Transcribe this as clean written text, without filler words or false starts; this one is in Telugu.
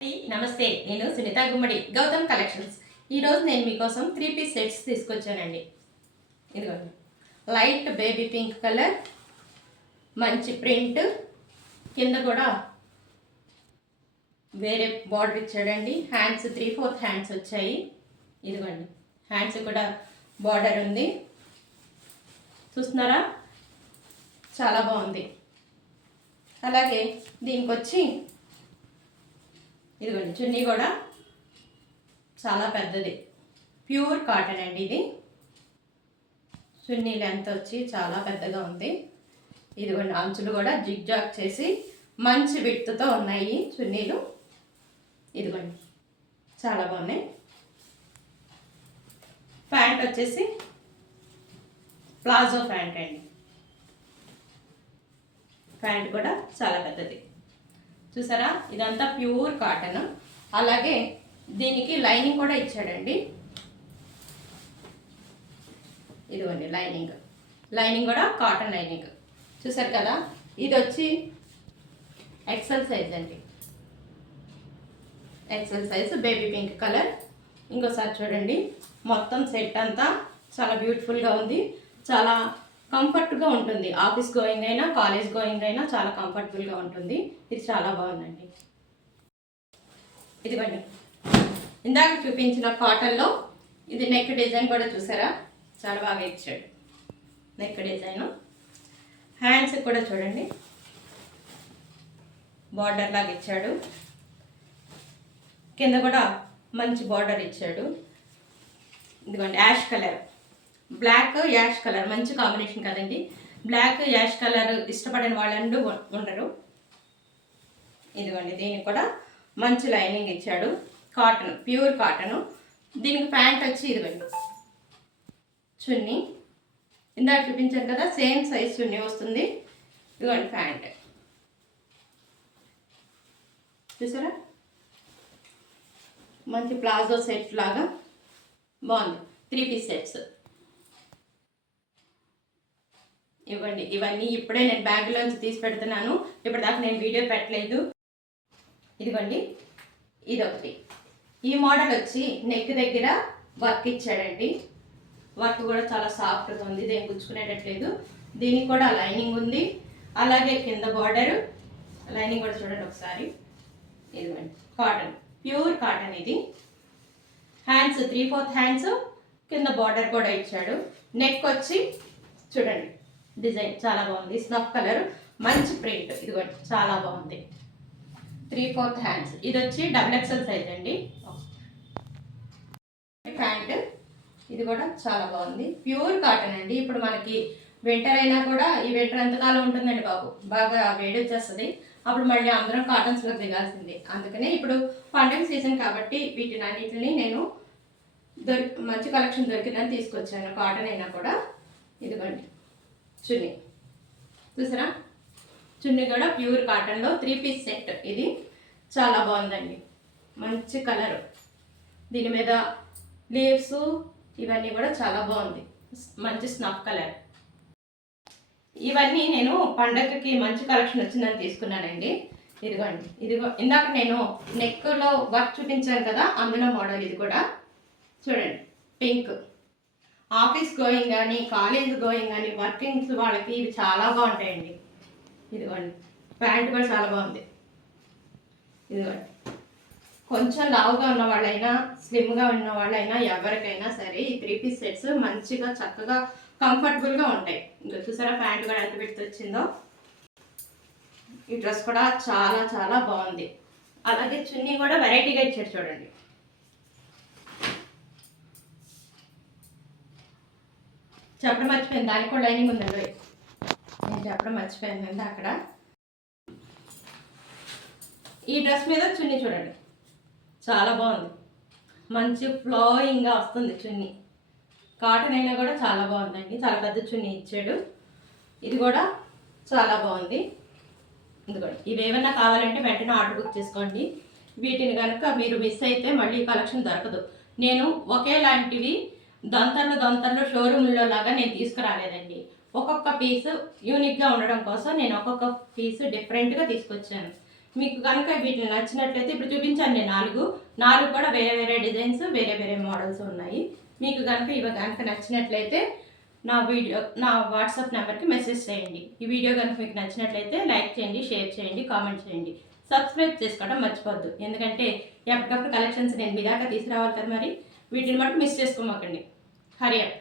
నమస్తే, నేను సునీత గుమ్మడి, గౌతమ్ కలెక్షన్స్. ఈరోజు నేను మీకోసం 3 పీస్ సెట్స్ తీసుకొచ్చానండి. ఇదిగోండి, లైట్ బేబీ పింక్ కలర్, మంచి ప్రింట్, కింద కూడా వేరే బార్డర్ ఇచ్చాడండి. హ్యాండ్స్ 3/4 హ్యాండ్స్ వచ్చాయి. ఇదిగోండి, హ్యాండ్స్ కూడా బార్డర్ ఉంది. చూస్తున్నారా, చాలా బాగుంది. అలాగే దీనికి వచ్చి ఇదిగోండి, చున్నీ కూడా చాలా పెద్దది, ప్యూర్ కాటన్ అండి. ఇది చున్నీ లెంత్ వచ్చి చాలా పెద్దగా ఉంది. ఇదిగోండి, అంచులు కూడా జిగ్జాగ్ చేసి మంచి విడ్త్తో ఉన్నాయి చున్నీలు. ఇదిగోండి, చాలా బాగున్నాయి. ప్యాంట్ వచ్చేసి ప్లాజో ప్యాంట్ అండి. ప్యాంట్ కూడా చాలా పెద్దది. చూసారా, ఇదంతా ప్యూర్ కాటన్. అలాగే దీనికి లైనింగ్ కూడా ఇచ్చాడండి. ఇదిగోండి, లైనింగ్ కూడా కాటన్ లైనింగ్. చూసారు కదా, ఇది వచ్చి ఎక్సెల్ సైజ్ అండి. XL size baby pink colour. ఇంకోసారి చూడండి, మొత్తం సెట్ అంతా చాలా బ్యూటిఫుల్గా ఉంది. చాలా కంఫర్ట్గా ఉంటుంది. ఆఫీస్ గోయింగ్ అయినా కాలేజ్ గోయింగ్ అయినా చాలా కంఫర్టబుల్గా ఉంటుంది. ఇది చాలా బాగుందండి. ఇదిగోండి, ఇందాక చూపించిన కాటన్లో ఇది నెక్ డిజైన్ కూడా చూసారా, చాలా బాగా ఇచ్చాడు నెక్ డిజైన్. హ్యాండ్స్ కూడా చూడండి, బార్డర్ లాగా ఇచ్చాడు. కింద కూడా మంచి బార్డర్ ఇచ్చాడు. ఇదిగోండి, ash colour, black ash colour మంచి కాంబినేషన్ కదండి. బ్లాక్ యాష్ కలర్ ఇష్టపడిన వాళ్ళందరూ ఉండరు. ఇదిగోండి, దీనికి కూడా మంచి లైనింగ్ ఇచ్చాడు. Cotton, pure cotton. దీనికి ప్యాంట్ వచ్చి ఇదిగోండి, చున్నీ ఇందాక చూపించాను కదా, సేమ్ సైజ్ చున్నీ వస్తుంది. ఇదిగోండి ప్యాంట్, చూసారా, మంచి ప్లాజో సెట్ లాగా బాగుంది. 3 పీస్ సెట్స్ ఇవ్వండి. ఇవన్నీ ఇప్పుడే నేను బ్యాగ్లోంచి తీసి పెడుతున్నాను. ఇప్పటిదాకా నేను వీడియో పెట్టలేదు. ఇదిగోండి, ఇదొకటి. ఈ మోడల్ వచ్చి నెక్ దగ్గర వర్క్ ఇచ్చాడండి. వర్క్ కూడా చాలా సాఫ్ట్గా ఉంది, దేని గుచ్చుకునేటట్లేదు. దీనికి కూడా లైనింగ్ ఉంది. అలాగే కింద బార్డర్ లైనింగ్ కూడా చూడండి ఒకసారి. ఇదిగోండి, కాటన్, ప్యూర్ కాటన్ ఇది. హ్యాండ్స్ 3/4 హ్యాండ్స్, కింద బార్డర్ కూడా ఇచ్చాడు. నెక్ వచ్చి చూడండి, డిజైన్ చాలా బాగుంది. స్నఫ్ కలర్, మంచి ప్రింట్. ఇదిగోండి, చాలా బాగుంది. 3/4 హ్యాండ్స్. ఇది వచ్చి XXL సైజ్ అండి. ప్యాంట్ ఇది కూడా చాలా బాగుంది, ప్యూర్ కాటన్ అండి. ఇప్పుడు మనకి వింటర్ అయినా కూడా, ఈ వింటర్ ఎంతకాలం ఉంటుందండి బాబు, బాగా వేడి వచ్చేస్తుంది. అప్పుడు మళ్ళీ అందరం కాటన్స్లోకి దిగాల్సిందే. అందుకనే ఇప్పుడు పండగ సీజన్ కాబట్టి వీటిని అన్నింటినీ నేను మంచి కలెక్షన్ దొరికిందని తీసుకొచ్చాను. కాటన్ అయినా కూడా. ఇదిగోండి చున్నీ, చూసారా, చున్నీ కూడా ప్యూర్ కాటన్లో 3 పీస్ సెట్. ఇది చాలా బాగుందండి, మంచి కలర్. దీని మీద లీవ్స్ ఇవన్నీ కూడా చాలా బాగుంది, మంచి స్నఫ్ కలర్. ఇవన్నీ నేను పండగకి మంచి కలెక్షన్ వచ్చిందని తీసుకున్నానండి. ఇదిగోండి, ఇందాక నేను నెక్లో వర్క్ చూపించాను కదా, అందులో మోడల్. ఇది కూడా చూడండి, పింక్. ఆఫీస్ గోయింగ్ కానీ కాలేజ్ గోయింగ్ కానీ వర్కింగ్స్ వాళ్ళకి ఇవి చాలా బాగుంటాయండి. ఇదిగోండి, ప్యాంట్ కూడా చాలా బాగుంది. ఇదిగోండి, కొంచెం లావుగా ఉన్న వాళ్ళైనా స్లిమ్గా ఉన్న వాళ్ళైనా ఎవరికైనా సరే ఈ 3 పీస్ సెట్స్ మంచిగా చక్కగా కంఫర్టబుల్గా ఉంటాయి. ఇంకా చూసారా, ప్యాంట్ కూడా ఎంత పెట్టి వచ్చిందో. ఈ డ్రెస్ కూడా చాలా చాలా బాగుంది. అలాగే చున్నీ కూడా వెరైటీగా ఇచ్చాడు చూడండి. చెప్పడం మర్చిపోయింది, దానికి కూడా లైనింగ్ ఉందండి. నేను చెప్పడం మర్చిపోయాను అక్కడ. ఈ డ్రెస్ మీద చున్నీ చూడండి, చాలా బాగుంది, మంచి ఫ్లోయింగ్గా వస్తుంది చున్నీ. కాటన్ అయినా కూడా చాలా బాగుందండి, చాలా పెద్ద చున్నీ ఇచ్చాడు. ఇది కూడా చాలా బాగుంది. ఇదిగోండి, ఇవి ఏమన్నా కావాలంటే వెంటనే ఆర్డర్ బుక్ చేసుకోండి. వీటిని కనుక మీరు మిస్ అయితే మళ్ళీ కలెక్షన్ దొరకదు. నేను ఒకేలాంటివి దొంతర్లు షోరూంలో లాగా నేను తీసుకురాలేదండి. ఒక్కొక్క పీసు యూనిక్గా ఉండడం కోసం నేను ఒక్కొక్క పీసు డిఫరెంట్గా తీసుకొచ్చాను. మీకు కనుక వీటిని నచ్చినట్లయితే ఇప్పుడు చూపించాను నేను నాలుగు కూడా వేరే వేరే డిజైన్స్ వేరే వేరే మోడల్స్ ఉన్నాయి. మీకు కనుక ఇవి కనుక నచ్చినట్లయితే నా వాట్సాప్ నెంబర్కి మెసేజ్ చేయండి. ఈ వీడియో కనుక మీకు నచ్చినట్లయితే లైక్ చేయండి, షేర్ చేయండి, కామెంట్ చేయండి, సబ్స్క్రైబ్ చేసుకోవడం మర్చిపోద్దు. ఎందుకంటే ఎప్పటికప్పుడు కలెక్షన్స్ నేను మీ దాకా తీసుకురావాలి కదా, మరి వీటిని మటు మిస్ చేసుకోమాకండి. హరి అప్.